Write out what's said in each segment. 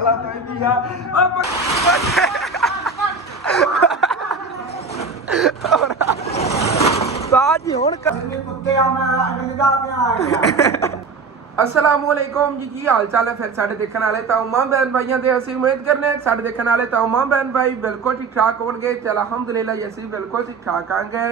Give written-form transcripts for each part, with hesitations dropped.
गाला चाहिए असलामुअलैकुम जी की हाल चाल है फिर साढ़े देखने वाले तमाम बहन भाइयों से असं उम्मीद करने साढ़े देखने वाले तमाम बहन भाई बिल्कुल ठीक ठाक होंगे चल अलहमदुलिल्लाह जी असं बिल्कुल ठीक ठाक आएंगे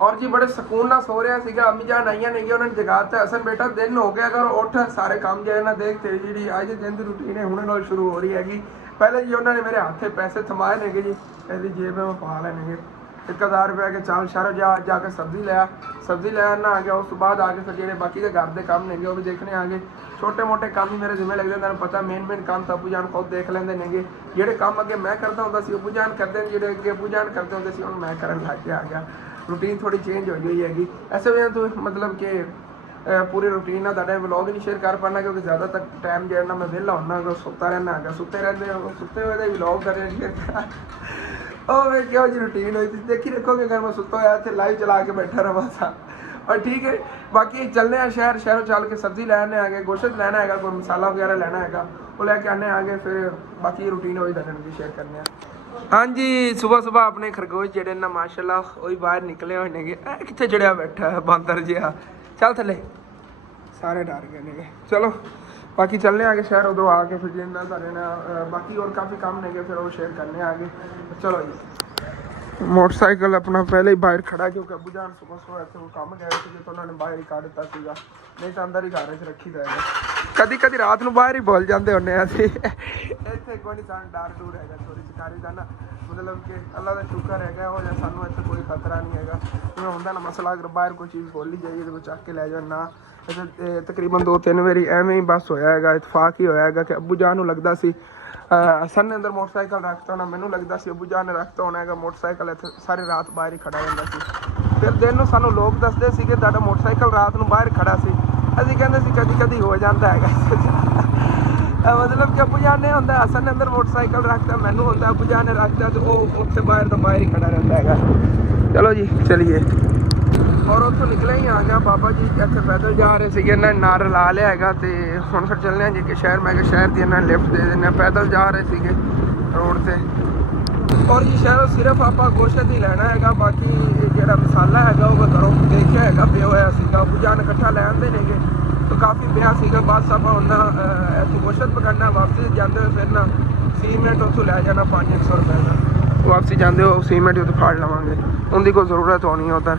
और जी बड़े सुकून ना सो रहा सीगा अम्मी जान आईया नहीं उन्होंने जगाता असल बेटा दिन हो गया अगर उठ सारे काम जो है ना देखते जी अज दिन की रूटीन है हुणे नाल शुरू हो रही हैगी पहले जी उन्होंने मेरे हाथे पैसे थमाए ने जी कहती जेब में पा लेने 1000 रुपया के चाल शहरों जाके सब्जी ले आना आ गया उस बाद आके फिर जो बाकी के घर के काम ने वो भी देखने आ गए छोटे मोटे काम ही मेरे जिम्मे लगते हैं पता मेन काम तो अबू जान खुद देख लेंगे ने जोड़े काम अगे मैं करता होंगे सी अबू जान करते हैं जो अगे अबू जान करते होंगे सी हम मैं करन लग के आ गया रूटीन थोड़ी चेंज हो गई हैगी ऐसे वजह तो मतलब कि पूरी रूटीन ना तुहाडे व्लॉग नहीं शेयर कर पाना क्योंकि ज़्यादा तक टाइम जो है ना मैं विहला होना सुता रहना है सुते हुए व्लॉग करने शेयर क्यों जी रूटीन हुई थी देखी रखोगे अगर मैं सुता हुआ थे लाइव चला के बैठा रहा था और ठीक है बाकी चलने हैं शहरों चल के सब्जी लैने आ गए गोश्त लेना है कोई मसाला वगैरह लेना है वो लैके आने आ गए फिर बाकी रूटीन वही तुहाडे शेयर करने हाँ जी सुबह सुबह अपने खरगोश जेडे ना माशाल्लाह वही बाहर निकले हुए ने कितने जड़िया बैठा है बांदर जिहा चल थले सारे डर गए ने चलो बाकी चलने आगे शहर उधरों आके फिर जिन्ना सारे ना बाकी और काफ़ी काम ने फिर वो शेयर करने आगे चलो जी मोटरसाइकिल अपना पहले ही बाहर खड़ा क्योंकि अबू जान सुबह सुबह ऐसे वो काम गए थे तो उन्होंने बाहर ही काट दिता सीगा नहीं तो अंदर ही घर च रखी जाएगा कभी कभी रात को बाहर ही बोल जाते होने असी इतने कोई नहीं सान डर डूर है थोड़ी शिकारी का ना मतलब कि अल्लाह का शुक्र है हो जाए सानू इतने कोई खतरा नहीं है जिवें होंदा ना मसला अगर बाहर कोई चीज़ बोली जाइए तो चक के लै जाओ ना तकरीबन 2-3 बारी एवें ही बस होया है इतफाक ही होया है कि अबू जान लगता सी असन ने अंदर मोटरसाइकिल रखता होना मैनू लगता सी अबू जान ने रखता होना है मोटरसाइकिल इतने सारी रात बाहर ही खड़ा रहता सी फिर दिन सानू लोग दसते सी कि तुहाडा मोटरसाइकिल रात को बाहर खड़ा सी असीं कहंदे सी कदी कदी हो जाता है मतलब कि अबू जान ने होंदा असन ने अंदर मोटरसाइकिल रखता मैनू होंदा अबू जान ने रखता तो वो उत्थे बाहर तो बाहर ही खड़ा रहता है चलो जी चलिए और उतों निकले ही आ गया बाबा जी इतने पैदल जा रहे थे इन्होंने नारा ला लिया है तो हम फिर चलने जी कि शहर मैं शहर की इन्होंने लिफ्ट दे देने पैदल जा रहे थे रोड से और जी शहरों सिर्फ आप गोश्त ही लेना है बाकी जो मसाला है वो घरों देखा है पे होया अबू जान इकट्ठा ले आते ने तो काफ़ी पिया बस आप इतों गोश्त पकड़ना वापसी जाते हुए फिर ना सीमेंट उतों लै जाना 500 रुपये का वापसी जाते हो सीमेंट उतो फाड़ लवेंगे उनकी कोई ज़रूरत होनी है उधर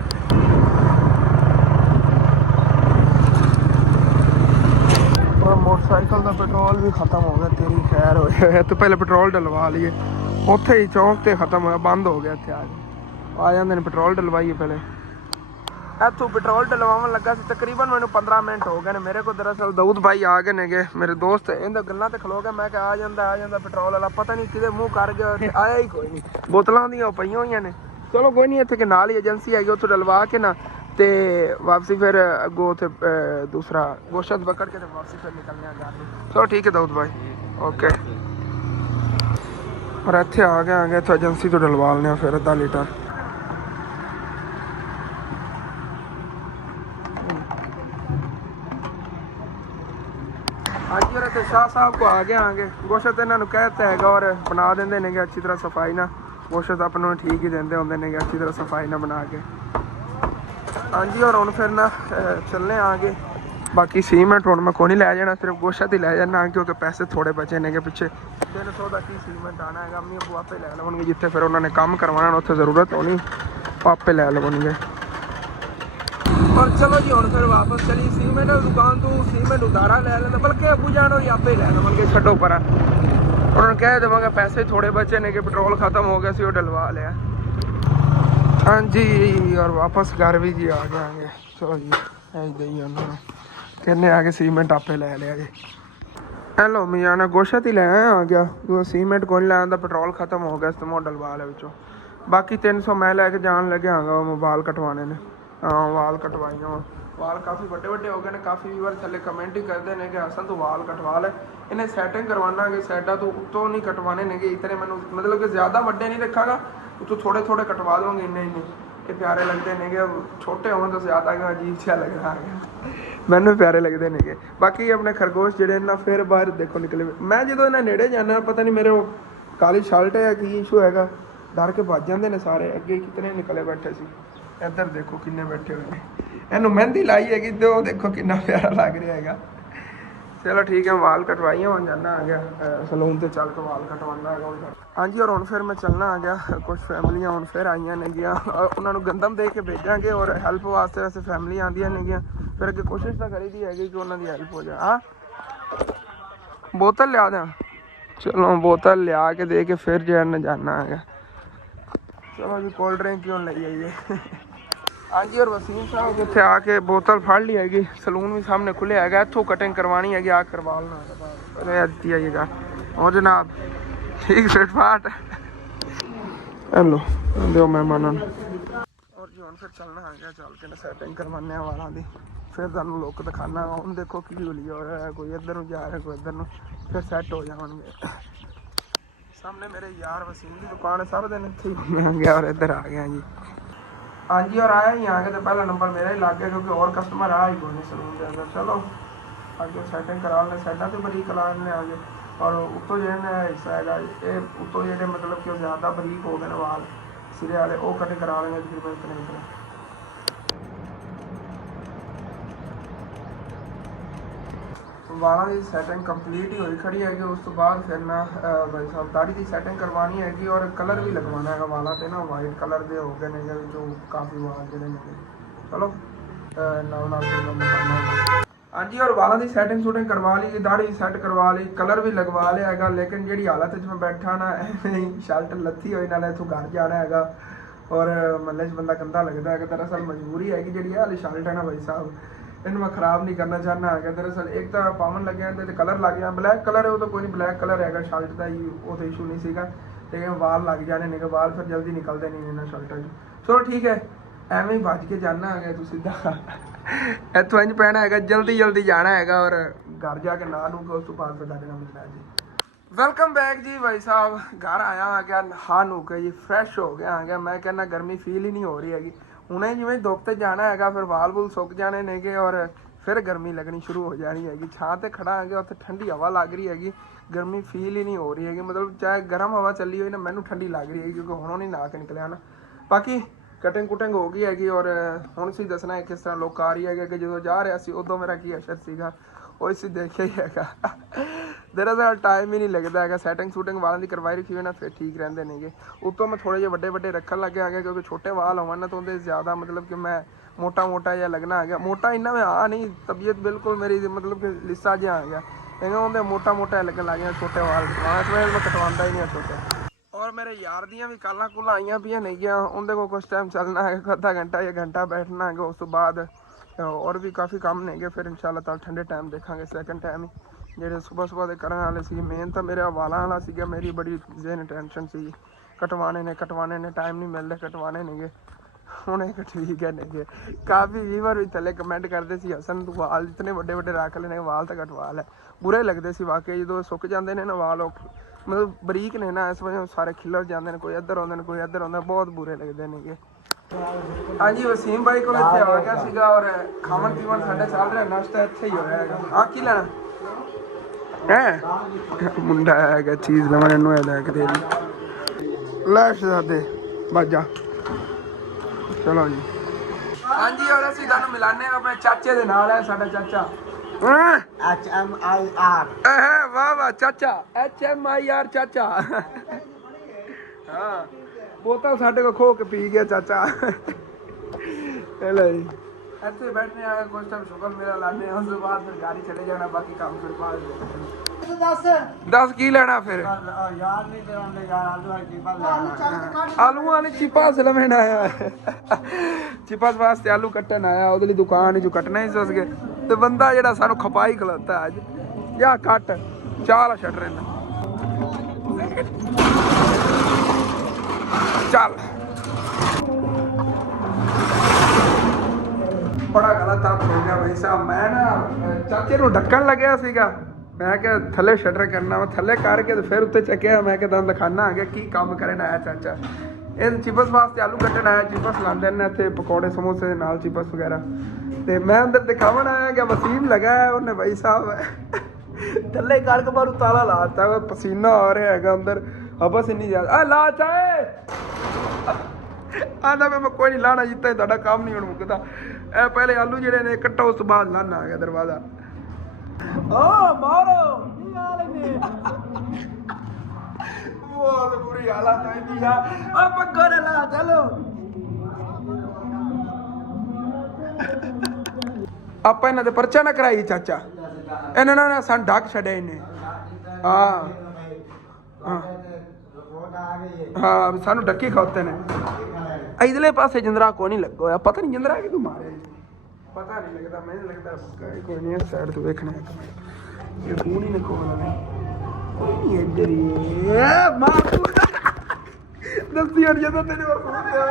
मोटरसाइकिल का पेट्रोल भी खत्म हो गया तेरी खैर हो तो पहले पेट्रोल डलवा लिए उत्थे ही चौंक से खत्म होया बंद हो गया इतने आ जाते पेट्रोल डलवाइए पहले इतों पेट्रोल डलवावन लगा सी तकरीबन मैंने 15 मिनट हो गए मेरे को दरअसल दाऊद भाई आ गए ने मेरे दोस्त इन्हें गल्लां ते खलो गया मैं आ जाता पेट्रोल वाला पता नहीं कि मुँह कर गया आया ही कोई नहीं बोतलों दी पईयां हुई ने चलो कोई नहीं इतने नाल ही एजेंसी हैगी उत्थों डलवा के ना ते वापसी फिर अगो उ दूसरा गोश्त पकड़ के वापसी फिर निकलने घर चलो ठीक है दाऊद भाई ओके और इतने आ गए तो एजेंसी तो डलवा लें फिर आधा लीटर हाँ जी और इतने शाह साहब को आ गए गोश्त इन्होंने कहता है और बना देंगे ने अच्छी तरह सफाई ना गोश्त अपनों ठीक ही देंगे होंगे अच्छी तरह सफाई ना बना के हाँ जी और हम फिर ना चलने आगे बाकी सीमेंट हूँ मैं कोई नहीं लै जाना सिर्फ गोश्त ही लै जाना क्योंकि पैसे थोड़े बचे ने पिछे 300 का की सीमेंट आना है अम्मी अबू आपे लै लवेंगे जिथे फिर उन्होंने काम करवाना उत्थे जरूरत होनी आपे लै लवेंगे और चलो जी हम फिर वापस चली सीमेंट दुकान तो सीमेंट उधारा लै लेना बल्कि अबू जान ही आपे लै लवेंगे छड्डो पर उन्होंने कह देवांगा पैसे थोड़े बचे ने कि पेट्रोल खत्म हो गया सी वो डलवा लिया हाँ जी और वापस घर भी जी आ गए चलो जी दई उन्होंने कहने आगे सीमेंट आपे लै लिया जी हेलो मैं जाना गोश्त ही लै आ गया तो सीमेंट को नहीं लैन पेट्रोल खत्म हो गया तो डलवा लिया बिचों बाकी 300 मैं लैके जान लगे हाँ बाल कटवाने ने हाँ वाल कटवाइया वाल काफ़ी बड़े बड़े हो गए हैं काफ़ी बार थले कमेंट ही करते हैं कि हसन तो वाल कटवा ले इन्हें सैटिंग करवाना कि साइडा तो उत्तों नहीं कटवाने ने इतने मैं मतलब कि ज़्यादा बड़े नहीं रखा तो थोड़े थोड़े कटवा दूँगी इन्हें ये प्यारे लगते हैं कि छोटे हों तो ज़्यादा अजीब सा लग रहा है ਮੈਨੂੰ ਪਿਆਰੇ ਲੱਗਦੇ ਨੇਗੇ। ਬਾਕੀ ਆਪਣੇ ਖਰਗੋਸ਼ ਜਿਹੜੇ ਨਾ ਫਿਰ ਬਾਹਰ ਦੇਖੋ ਨਿਕਲੇ। ਮੈਂ ਜਦੋਂ ਇਹਨਾਂ ਨੇੜੇ ਜਾਂਦਾ ਪਤਾ ਨਹੀਂ ਮੇਰੇ ਉਹ ਕਾਲੀ ਸ਼ਰਟ ਹੈ ਕੀ ਇਸ਼ੂ ਹੈਗਾ, ਡਰ ਕੇ ਭੱਜ ਜਾਂਦੇ ਨੇ ਸਾਰੇ। ਅੱਗੇ ਕਿਤਨੇ ਨਿਕਲੇ ਬੈਠੇ ਸੀ, ਇੱਧਰ ਦੇਖੋ ਕਿੰਨੇ ਬੈਠੇ ਹੋਏ ਨੇ। ਇਹਨੂੰ ਮਹਿੰਦੀ ਲਾਈ ਹੈਗੀ ਤੇ ਉਹ ਦੇਖੋ ਕਿੰਨਾ ਪਿਆਰਾ ਲੱਗ ਰਿਹਾ ਹੈਗਾ। ਚਲੋ ਠੀਕ ਹੈ, ਵਾਲ ਕਟਵਾਈਏ ਹੁਣ ਜਾਣਾ ਆ ਗਿਆ ਸਲੂਨ ਤੇ ਚੱਲ ਕੇ ਵਾਲ ਕਟਵਾਉਣਾ ਹੈਗਾ ਹੁਣ। ਹਾਂਜੀ ਔਰ ਹੁਣ ਫਿਰ ਮੈਂ ਚੱਲਣਾ ਆ ਗਿਆ। ਕੁਛ ਫੈਮਲੀਆਂ ਹੁਣ ਫਿਰ ਆਈਆਂ ਨੇਗੀਆਂ, ਉਹਨਾਂ ਨੂੰ ਗੰਦਮ ਦੇ ਕੇ ਭੇਜਾਂਗੇ ਔਰ ਹੈਲਪ ਵਾਸਤੇ ਵੈਸੇ ਫੈਮਲੀ ਆਉਂਦੀਆਂ ਨੇਗੀਆਂ। ਫਿਰ ਅੱਗੇ ਕੋਸ਼ਿਸ਼ ਤਾਂ ਕਰੀਦੀ ਹੈਗੀ ਕਿ ਉਹਨਾਂ ਦੀ ਹੈਲਪ ਹੋ ਜਾਏ। ਹਾਂ ਬੋਤਲ ਲਿਆ ਦਿਆਂ, ਚਲੋ ਬੋਤਲ ਲਿਆ ਕੇ ਦੇ ਕੇ ਫਿਰ ਜਾਣਾ ਹੈਗਾ। ਚਲੋ ਜੀ ਕੋਲਡ ਡਰਿੰਕ ਕਿਉਂ ਲਈ ਆਈਏ। ਹਾਂਜੀ ਔਰ ਵਸੀਮ ਸਾਹਿਬ ਇੱਥੇ ਆ ਕੇ ਬੋਤਲ ਫੜ ਲਈ ਹੈਗੀ। ਸਲੂਨ ਵੀ ਸਾਹਮਣੇ ਖੁੱਲ੍ਹਿਆ ਹੈਗਾ, ਇੱਥੋਂ ਕਟਿੰਗ ਕਰਵਾਉਣੀ ਹੈਗੀ। ਆ ਕਰਵਾ ਲੈਣਾ ਦਿੱਤੀ ਆਈਏਗਾ। ਉਹ ਜਨਾਬ ਠੀਕ ਫਿਟ ਫਾਟ ਹੈਲੋ ਦਿਓ ਮਹਿਮਾਨਾਂ ਨੂੰ। ਔਰ ਜੀ ਹੁਣ ਫਿਰ ਚੱਲਣਾ ਆ ਗਿਆ, ਚੱਲ ਕੇ ਸੈਟਿੰਗ ਕਰਵਾਉਂਦੇ ਹਾਂ ਵਾਲਾਂ ਦੀ। ਫਿਰ ਤੁਹਾਨੂੰ ਲੁੱਕ ਦਿਖਾਉਣਾ। ਹੁਣ ਦੇਖੋ ਕੀ ਹੋਲੀ ਹੋ ਰਿਹਾ, ਕੋਈ ਇੱਧਰ ਨੂੰ ਜਾ ਰਿਹਾ ਕੋਈ ਇੱਧਰ ਨੂੰ, ਫਿਰ ਸੈੱਟ ਹੋ ਜਾਣਗੇ। ਸਾਹਮਣੇ ਮੇਰੇ ਯਾਰ ਵਸੀਮ ਦੀ ਦੁਕਾਨ ਹੈ, ਸਾਰਾ ਦਿਨ ਇੱਥੇ ਹੀ ਘੁੰਮਿਆ ਗਿਆ ਔਰ ਇੱਧਰ ਆ ਗਿਆ ਜੀ। ਹਾਂਜੀ ਔਰ ਆਇਆ ਹੀ ਆ ਕੇ तो पहला नंबर मेरा ही लग गया क्योंकि और कस्टमर आ ही कोई नहीं सलून के अंदर। चलो आगे सैटिंग करा लें, साइडा तो बरीक करा लें आगे। और उत्तों जो हिस्सा है ये उत्तों जो मतलब कि ज़्यादा बरीक हो गए वाल सिरे वाले वो कटिंग करा लेंगे तकरीबन इतने। ਵਾਲਾਂ ਦੀ ਸੈਟਿੰਗ ਕੰਪਲੀਟ ਹੀ ਹੋਈ ਖੜੀ ਹੈਗੀ। ਉਸ ਤੋਂ ਬਾਅਦ ਫਿਰ ਨਾ ਭਾਈ ਸਾਹਿਬ ਦਾੜੀ ਦੀ ਸੈਟਿੰਗ ਕਰਵਾਉਣੀ ਹੈਗੀ ਔਰ ਕਲਰ ਵੀ ਲਗਵਾਉਣਾ ਹੈਗਾ ਵਾਲਾਂ 'ਤੇ ਨਾ। ਵਾਈਟ ਕਲਰ ਦੇ ਹੋ ਗਏ ਨੇ ਜੋ ਕਾਫੀ ਵਾਲ ਜਿਹੜੇ ਨੇ। ਚਲੋ ਨਾਲ ਨਾਲ ਫਿਰ ਮੈਂ ਕਰਨਾ। ਹਾਂਜੀ ਔਰ ਵਾਲਾਂ ਦੀ ਸੈਟਿੰਗ ਸ਼ੂਟਿੰਗ ਕਰਵਾ ਲਈ, ਦਾੜੀ ਸੈੱਟ ਕਰਵਾ ਲਈ, ਕਲਰ ਵੀ ਲਗਵਾ ਲਿਆ ਹੈਗਾ। ਲੇਕਿਨ ਜਿਹੜੀ ਹਾਲਤ 'ਚ ਮੈਂ ਬੈਠਾ ਨਾ ਐਵੇਂ ਸ਼ਰਟ ਲੱਥੀ ਹੋਈ, ਨਾਲ ਇੱਥੋਂ ਘਰ ਜਾਣਾ ਹੈਗਾ ਔਰ ਮਹੱਲੇ 'ਚ ਬੰਦਾ ਗੰਦਾ ਲੱਗਦਾ ਹੈਗਾ। ਦਰਅਸਲ ਮਜਬੂਰੀ ਹੈਗੀ ਜਿਹੜੀ ਆਹ ਵਾਲੀ ਸ਼ਰਟ ਹੈ ਨਾ ਭਾਈ ਸਾਹਿਬ, ਇਹਨੂੰ ਮੈਂ ਖਰਾਬ ਨਹੀਂ ਕਰਨਾ ਚਾਹੁੰਦਾ ਹੈਗਾ। ਦਰਅਸਲ ਇੱਕ ਤਾਂ ਪਾਵਨ ਲੱਗਿਆ ਤੇ ਕਲਰ ਲੱਗ ਗਿਆ, ਬਲੈਕ ਕਲਰ ਹੈ ਉਹ ਤਾਂ ਕੋਈ ਨਹੀਂ, ਬਲੈਕ ਕਲਰ ਹੈਗਾ ਸ਼ਰਟ ਦਾ ਹੀ, ਉਹ ਤਾਂ ਇਸ਼ੂ ਨਹੀਂ ਸੀਗਾ। ਲੇਕਿਨ ਵਾਲ ਲੱਗ ਜਾਣੇ ਨੇ, ਵਾਲ ਫਿਰ ਜਲਦੀ ਨਿਕਲਦੇ ਨਹੀਂ ਇਹਨਾਂ ਸ਼ਰਟਾਂ 'ਚ। ਚਲੋ ਠੀਕ ਹੈ, ਐਵੇਂ ਹੀ ਭੱਜ ਕੇ ਜਾਣਾ ਹੈਗਾ ਤੂੰ ਸਿੱਧਾ ਇੱਥੋਂ ਇੰਝ ਪੈਣਾ ਹੈਗਾ, ਜਲਦੀ ਜਲਦੀ ਜਾਣਾ ਹੈਗਾ ਔਰ ਘਰ ਜਾ ਕੇ ਨਾ ਨੂੰ ਉਸ ਤੋਂ ਬਾਅਦ ਫਿਰ ਤੁਹਾਡੇ ਨਾਲ ਮਿਲਣਾ ਜੀ। ਵੈਲਕਮ ਬੈਕ ਜੀ ਭਾਈ ਸਾਹਿਬ। ਘਰ ਆਇਆ ਆ ਗਿਆ, ਨਹਾ ਨੂ ਕੇ ਜੀ ਫਰੈਸ਼ ਹੋ ਗਿਆ ਆ ਗਿਆ। ਮੈਂ ਕਹਿੰਦਾ ਗਰਮੀ ਫੀਲ ਹੀ ਨਹੀਂ ਹੋ ਰਹੀ ਹੈਗੀ। ਹੁਣੇ ਜਿਵੇਂ ਧੁੱਪ ਤੇ ਜਾਣਾ ਹੈਗਾ ਫਿਰ ਵਾਲ ਵੂਲ ਸੁੱਕ ਜਾਣੇ ਨੇਗੇ ਔਰ ਫਿਰ ਗਰਮੀ ਲੱਗਣੀ ਸ਼ੁਰੂ ਹੋ ਜਾਣੀ ਹੈਗੀ। ਛਾਂ ਤੇ ਖੜਾ ਹੈਗਾ, ਉੱਥੇ ਠੰਡੀ ਹਵਾ ਲੱਗ ਰਹੀ ਹੈਗੀ, ਗਰਮੀ ਫੀਲ ਹੀ ਨਹੀਂ ਹੋ ਰਹੀ ਹੈਗੀ। ਮਤਲਬ ਚਾਹੇ ਗਰਮ ਹਵਾ ਚੱਲੀ ਹੋਈ ਨਾ, ਮੈਨੂੰ ਠੰਡੀ ਲੱਗ ਰਹੀ ਹੈਗੀ ਕਿਉਂਕਿ ਹੁਣੋਂ ਨਹੀਂ ਨਹਾ ਕੇ ਨਿਕਲਿਆ ਨਾ। ਬਾਕੀ ਕਟਿੰਗ ਕੁਟਿੰਗ ਹੋ ਗਈ ਹੈਗੀ ਔਰ ਹੁਣ ਸੀ ਦੱਸਣਾ ਹੈ ਕਿਸ ਤਰ੍ਹਾਂ ਲੋਕ ਆ ਰਹੀ ਹੈਗੇ ਕਿ ਜਦੋਂ ਜਾ ਰਿਹਾ ਸੀ ਉਦੋਂ ਮੇਰਾ ਕੀ ਅਸਰ ਸੀਗਾ ਉਹ ਅਸੀਂ ਦੇਖਿਆ ਹੀ ਹੈਗਾ। ਦਰਅਸਲ ਟਾਈਮ ਹੀ ਨਹੀਂ ਲੱਗਦਾ ਹੈਗਾ। ਸੈਟਿੰਗ ਸ਼ੂਟਿੰਗ ਵਾਲਾਂ ਦੀ ਕਰਵਾਈ ਰੱਖੀ ਹੋਈ ਨਾ ਫਿਰ ਠੀਕ ਰਹਿੰਦੇ ਨੇਗੇ। ਉੱਤੋਂ ਮੈਂ ਥੋੜ੍ਹੇ ਜਿਹੇ ਵੱਡੇ ਵੱਡੇ ਰੱਖਣ ਲੱਗੇ ਆ ਗਿਆ ਕਿਉਂਕਿ ਛੋਟੇ ਵਾਲ ਹੋਣ ਨਾ ਤਾਂ ਉਹਦੇ ਜ਼ਿਆਦਾ ਮਤਲਬ ਕਿ ਮੈਂ ਮੋਟਾ ਮੋਟਾ ਜਿਹਾ ਲੱਗਣਾ ਆ ਗਿਆ। ਮੋਟਾ ਇੰਨਾ ਮੈਂ ਆ ਨਹੀਂ, ਤਬੀਅਤ ਬਿਲਕੁਲ ਮੇਰੀ ਮਤਲਬ ਕਿ ਲਿੱਸਾ ਜਿਹਾ ਆ ਗਿਆ। ਇਹਨਾਂ ਉਹਦੇ ਮੋਟਾ ਮੋਟਾ ਲੱਗਣ ਲੱਗ ਗਿਆ ਛੋਟੇ ਵਾਲ। ਮੈਂ ਕਟਵਾਉਂਦਾ ਹੀ ਨਹੀਂ ਛੋਟੇ। ਔਰ ਮੇਰੇ ਯਾਰ ਦੀਆਂ ਵੀ ਕਾਲਾਂ ਕੁਲਾਂ ਆਈਆਂ ਪਈਆਂ ਨੇਗੀਆਂ, ਉਹਦੇ ਕੋਲ ਕੁਛ ਟਾਈਮ ਚੱਲਣਾ ਹੈਗਾ, ਅੱਧਾ ਘੰਟਾ ਜਾਂ ਘੰਟਾ ਬੈਠਣਾ ਹੈਗਾ। ਉਸ ਤੋਂ ਬਾਅਦ ਔਰ ਵੀ ਕਾਫੀ ਕੰਮ ਨੇਗੇ। ਫਿਰ ਇਨਸ਼ਾਅੱਲਾ ਤਾਲਾ ਠੰਡੇ ਟਾਈਮ ਦੇਖਾਂਗੇ ਸੈਕਿੰਡ ਟਾਈਮ ਹੀ। ਜਿਹੜੇ ਸੁਬਹ ਦੇ ਕਰਨ ਵਾਲੇ ਸੀ, ਮੇਨ ਤਾਂ ਮੇਰੇ ਵਾਲਾਂ ਵਾਲਾ ਸੀਗਾ, ਮੇਰੀ ਬੜੀ ਜ਼ਿਹਨ ਟੈਨਸ਼ਨ ਸੀ। ਕਟਵਾਣੇ ਨੇ ਟਾਈਮ ਨਹੀਂ ਮਿਲਦਾ, ਕਟਵਾਣੇ ਨੇਗੇ। ਹੁਣ ਇੱਕ ਠੀਕ ਹੈ ਨੇਗੇ। ਕਾਫੀ ਵੀਵਰ ਵੀ ਥੱਲੇ ਕਮੈਂਟ ਕਰਦੇ ਸੀ ਹਸਨ ਤੂੰ ਵਾਲ ਇਤਨੇ ਵੱਡੇ ਵੱਡੇ ਰੱਖ ਲੈਣੇ, ਵਾਲ ਤਾਂ ਕਟਵਾ ਲੈ। ਬੁਰੇ ਲੱਗਦੇ ਸੀ ਵਾਕਈ, ਜਦੋਂ ਸੁੱਕ ਜਾਂਦੇ ਨੇ ਨਾ ਵਾਲ, ਮਤਲਬ ਬਰੀਕ ਨੇ ਨਾ, ਇਸ ਵਜ੍ਹਾ ਸਾਰੇ ਖਿਲਰ ਜਾਂਦੇ ਨੇ, ਕੋਈ ਇੱਧਰ ਆਉਂਦੇ ਨੇ ਕੋਈ ਇੱਧਰ ਆਉਂਦਾ, ਬਹੁਤ ਬੁਰੇ ਲੱਗਦੇ ਨੇਗੇ। ਹਾਂਜੀ ਵਸੀਮ ਭਾਈ ਕੋਲ ਇੱਥੇ ਆ ਗਿਆ ਸੀਗਾ ਔਰ ਖਾਵਣ ਪੀਵਣ ਸਾਡਾ ਚੱਲ ਰਿਹਾ, ਨਾਸ਼ਤਾ ਇੱਥੇ ਹੀ ਹੋਇਆ ਹੈਗਾ। ਆ ਕੀ ਲੈਣਾ ਹੈ? ਮੁੰਡਾ ਹੈਗਾ ਚੀਜ਼ ਲਵਾਂ ਇਹਨੂੰ ਇਹਦਾ ਕਿਤੇ ਲੈ ਸ਼ਹਜ਼ਾਦੇ ਬਾਜਾ। ਚਲੋ ਜੀ। ਹਾਂਜੀ ਔਰ ਅਸੀਂ ਤੁਹਾਨੂੰ ਮਿਲਾਨੇ ਆ ਆਪਣੇ ਚਾਚੇ ਦੇ ਨਾਲ। ਹੈ ਸਾਡਾ ਚਾਚਾ HMIR। ਵਾਹ ਵਾਹ ਚਾਚਾ, HMIR ਚਾਚਾ। ਹਾਂ ਬੋਤਲ ਸਾਡੇ ਕੋਲ ਖੋ ਕੇ ਪੀ ਗਿਆ ਚਾਚਾ। ਚਲੋ ਜੀ ਇੱਥੇ ਬੈਠਨੇ ਆ ਕੁਛ ਟਾਈਮ ਸ਼ੁਕਰ ਮੇਰਾ ਲਾਣੇ, ਉਸ ਤੋਂ ਬਾਅਦ ਫਿਰ ਗਾੜੀ ਚਲੇ ਜਾਣਾ, ਬਾਕੀ ਕੰਮ ਫਿਰ ਬਾਅਦ। ਦੱਸ ਕੀ ਲੈਣਾ ਫਿਰ? ਯਾਰ ਨਹੀਂ ਕਰਾਉਂਦੇ ਯਾਰ, ਆਲੂ ਵਾਲੀ ਚਿਪਾਸ ਲੈਣ ਆਇਆ। ਚਿਪਾਸ ਵਾਸਤੇ ਆਲੂ ਕੱਟਣ ਆਇਆ, ਉਹਦੇ ਲਈ ਦੁਕਾਨ ਜੋ ਕੱਟਣਾ ਹੀ ਸੋਚ ਗਏ ਤੇ ਬੰਦਾ ਜਿਹੜਾ ਸਾਨੂੰ ਖਪਾਈ ਖਲੋਤਾ ਅੱਜ ਜਾਂ ਕੱਟ ਚਾਲ ਛੱਡ ਰਹਿਣਾ। ਚੱਲ ਬੜਾ ਗਲਤ ਹੱਥ ਹੋ ਗਿਆ ਭਾਈ ਸਾਹਿਬ। ਮੈਂ ਨਾ ਚਾਚੇ ਨੂੰ ਢੱਕਣ ਲੱਗਿਆ ਸੀਗਾ, ਮੈਂ ਕਿਹਾ ਥੱਲੇ ਸ਼ਟਰ ਕਰਨਾ ਵਾ, ਥੱਲੇ ਕਰਕੇ ਤੇ ਫਿਰ ਉੱਤੇ ਚੱਕਿਆ। ਮੈਂ ਕਿਹਾ ਤੁਹਾਨੂੰ ਦਿਖਾਣਾ ਆ ਗਿਆ ਕੀ ਕੰਮ ਕਰਨ ਆਇਆ ਚਾਚਾ। ਇਹ ਚਿਪਸ ਵਾਸਤੇ ਆਲੂ ਕੱਟਣ ਆਇਆ, ਚਿਪਸ ਲਾਉਂਦੇ ਨੇ ਇੱਥੇ ਪਕੌੜੇ ਸਮੋਸੇ ਦੇ ਨਾਲ ਚਿਪਸ ਵਗੈਰਾ। ਤੇ ਮੈਂ ਅੰਦਰ ਦਿਖਾਵਣ ਆਇਆ ਕਿ ਵਸੀਮ ਲਗਾ ਹੈ ਉਹਨੇ ਭਾਈ ਸਾਹਿਬ ਥੱਲੇ ਕਰਕੇ ਬਾਹਰੋਂ ਤਾਲਾ ਲਾਤਾ, ਪਸੀਨਾ ਆ ਰਿਹਾ ਹੈਗਾ ਅੰਦਰ, ਹਬਸ ਇੰਨੀ ਜ਼ਿਆਦਾ। ਆ ਲਾ ਚਾਹੇ ਆਂਦਾ ਮੈਂ ਕੋਈ ਨਹੀਂ ਲਾਣਾ ਜਿੱਤਾ ਤੁਹਾਡਾ ਕੰਮ ਨਹੀਂ ਹੁਣ ਮੁੱਕਦਾ। ਇਹ ਪਹਿਲੇ ਆਲੂ ਜਿਹੜੇ ਨੇ ਕੱਟੋ, ਉਸ ਤੋਂ ਬਾਅਦ ਲਾਣਾ ਆ ਗਿਆ ਦਰਵਾਜ਼ਾ। ਓ ਮਾਰੋ ਕੀ ਹਾਲ ਨੇ ਬਹੁਤ ਬੁਰੀ ਹਾਲਤ ਚਾਹੀਦੀ ਆ। ਆ ਪੱਗੋ ਨੇ ਲਾ ਚਲੋ ਆਪਾਂ ਇਹਨਾਂ ਦੇ ਪਰਚਾ ਨਾ ਕਰਾਈ ਚਾਚਾ, ਇਹਨਾਂ ਨੇ ਸਾਨੂੰ ਡੱਕ ਛੱਡਿਆ ਇਹਨੇ। ਹਾਂ ਹਾਂ ਸਾਨੂੰ ਡੱਕੀ ਖਾਤੇ ਨੇ। ਇਧਰਲੇ ਪਾਸੇ ਜਿੰਦਰਾ ਕੋਈ ਨਹੀਂ ਲੱਗਾ ਹੋਇਆ, ਪਤਾ ਨਹੀਂ ਜਿੰਦਰਾ ਕਿਦੋਂ ਮਾਰਿਆ, ਪਤਾ ਨਹੀਂ ਲੱਗਦਾ। ਮੈਨੂੰ ਲੱਗਦਾ ਕੋਈ ਨਹੀਂ ਇਸ ਸਾਈਡ ਤੋਂ ਵੇਖਣਾ ਇੱਕ ਮਿੰਟ। ਇਹ ਫੋਨ ਹੀ ਨਿਕੋਲ ਨੇ ਕੋਈ ਨਹੀਂ ਇੱਧਰ ਹੀ ਮਾਰ ਦੱਸੀ ਹੁਣ ਜਦੋਂ ਤੈਨੂੰ ਫੋਨ ਲਿਆ,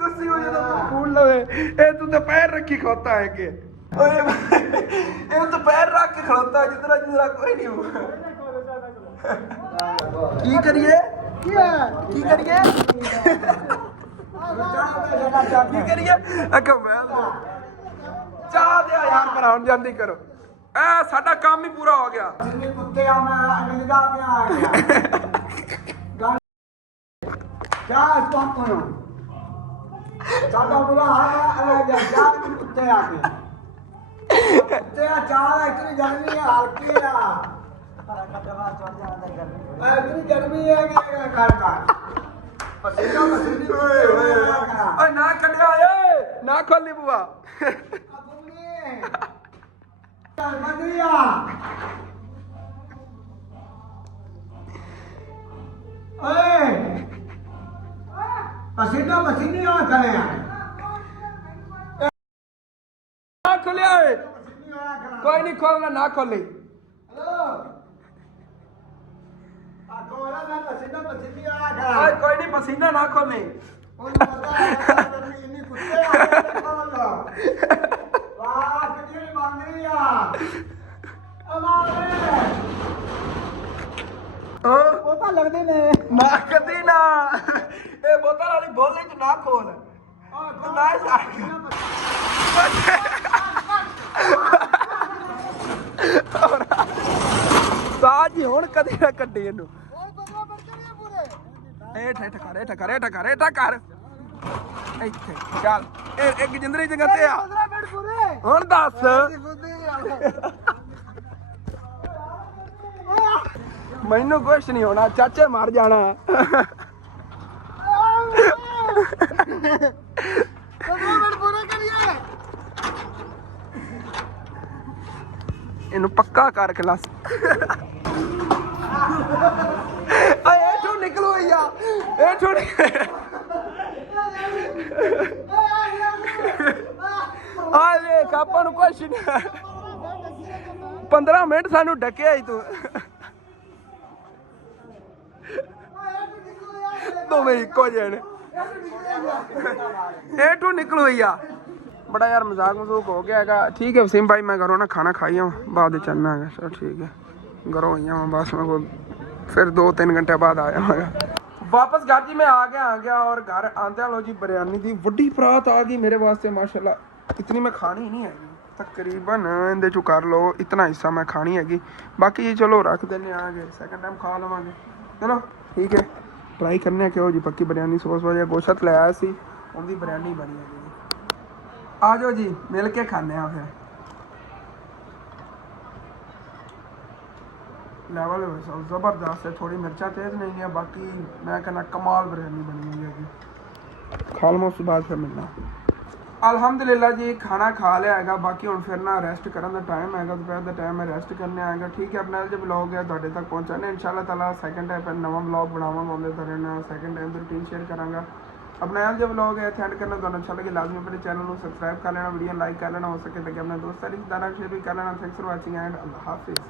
ਦੱਸੀ ਹੁਣ ਜਦੋਂ ਫੋਨ ਲਵੇ। ਇਹ ਤੂੰ ਤਾਂ ਪੈਰ ਰੱਖੀ ਖੋਤਾ ਹੈ ਕਿ ਇਹ ਤਾਂ ਪੈਰ ਰੱਖ ਕੇ ਖੜੋਤਾ ਜਿੰਦਰਾ ਕੋਈ ਨਹੀਂ ਹੋਊਗਾ। ਕੀ ਕਰੀਏ ਕੀ ਕਰੀਏ ਕੀ ਕਰੀਏ ਚਾਹ ਦਿਆ ਯਾਰ ਭਰਾ ਹੁਣ ਜਲਦੀ ਕਰੋ, ਐ ਸਾਡਾ ਕੰਮ ਹੀ ਪੂਰਾ ਹੋ ਗਿਆ। ਕੁੱਤੇ ਆ ਮੈਂ ਨਿਗਾਹ ਕੇ ਆ ਗਿਆ ਕਿਆ ਸਟਾਪ ਕਰੋ ਸਾਡਾ ਬੁਰਾ ਹਾਲ ਆ ਗਿਆ ਜਾ ਕੁੱਤੇ ਆ ਕੇ ਕੁੱਤੇ ਆ ਚਾਹ ਇਤਨੀ ਗਰਮੀ ਹੈ ਹਲਕੀ ਆ ਇਤਨੀ ਗਰਮੀ ਹੈ ਕਿ ਕਰ ਪਸੀਨਾ ਮਸੀਨੀ ਓਏ ਨਾ ਕੱਢਿਆ ਓਏ ਨਾ ਖੋਲੀ ਬੁਆ पसीना पसीने आ करे ना खोलिया कोई नहीं खोलना ना खोली। कोई नहीं पसीना ना खोले बोतल लगते ने ना कदी ना ए बोतल वाली बोले तू ना खोल तू ना साज ही हुण कदी ना कड्डी इनू कर ਇੱਥੇ ਚੱਲ ਇਹ ਇੱਕ ਜਿੰਦਰੀ ਜਗ੍ਹਾ ਤੇ ਆ ਹੁਣ ਦੱਸ ਮੈਨੂੰ ਕੁਛ ਨਹੀਂ ਹੋਣਾ, ਚਾਚੇ ਮਰ ਜਾਣਾ। ਇਹਨੂੰ ਪੱਕਾ ਕਰ ਕਲਾਸ ਇਹ ਨਿਕਲੋ ਯਾ ਇਹ ਆ ਵੇਖ ਆਪਾਂ ਨੂੰ ਕੁਛ ਨਹੀਂ 15 ਮਿੰਟ ਸਾਨੂੰ ਡੱਕਿਆ ਹੀ ਤੂੰ ਦੋਵੇਂ ਇੱਕੋ ਜਿਹੇ ਨੇ। ਇਹ ਤੂੰ ਨਿਕਲੋ ਯਾ बड़ा यार मजाक मजूक हो गया है। ठीक है वसीम भाई मैं घरों ना खाना खाई हूँ बाद चलना है। चलो ठीक है घरों आई हूँ बस मैं फिर 2-3 घंटे बाद आया हूँ वापस घर जी। मैं आ गया और घर आंदे लो जी बिरयानी की वड्डी परात आ गई मेरे वास्ते माशाल्लाह। इतनी मैं खानी नहीं है तकरीबन इहदे चो कर लो इतना हिस्सा मैं खानी हैगी, बाकी चलो रख देने आ गए सैकंड टाइम खा लवांगे। चलो ठीक है ट्राई करने क्यों जी पक्की बिरयानी सॉस वजह गोश्त ले आया सी उनकी बिरयानी बनी है। आ जाओ जी मिल के खाने फिर लेवल ज़बरदस्त है, थोड़ी मिर्चा तेज़ नहीं है, बाकी मैं कहना कमाल बिरयानी बनी हुई है। खा लो उसके बाद फिर मिलना। अल्हम्दुलिल्लाह जी खाना खा लिया है, बाकी हम फिर ना रेस्ट करने का टाइम है दोपहर का टाइम है रेस्ट करने आएगा। ठीक है अपना जो ब्लॉग है तुहाडे तक पहुँचाने इंशाअल्लाह ताला सैकंड टाइम फिर नवा ब्लॉग बनावांगा उहदे तरह सैकंड टाइम की रूटीन शेयर करांगा। अपना जो ब्लॉग है इत्थे एंड करना तुहानू अच्छा लगे लाजमी अपने चैनल को सब्सक्राइब कर लेना, वीडियो लाइक कर लेना, हो सके तो अपने दोस्तों रिश्तेदारों शेयर भी कर लेना। थैंक्स फॉर वाचिंग एंड अल्लाह हाफिज़।